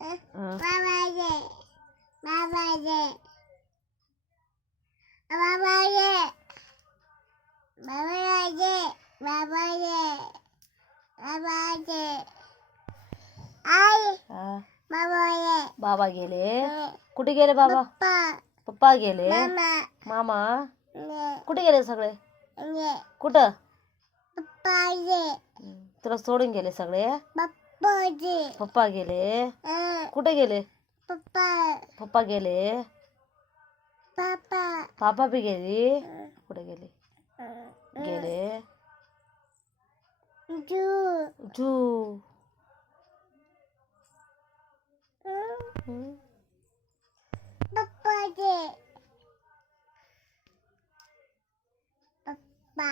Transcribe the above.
बाबाजे बाबाजे बाबाजे बाबाजे बाबाजे बाबाजे आई बाबाजे बाबा गेले. कुठे गेले बाबा? पप्पा पप्पा गेले. मामा मामा ने कुठे गेले सगळे? ने कुठं? पप्पाजे तुला सोडून गेले सगळे. पप्पाजे पप्पा गेले. कुठे गेले? पप्पा पप्पा गेले. पापा पापा बी गेली. कुठे गेले? गेले. जू जू पप्पाजे पप्पा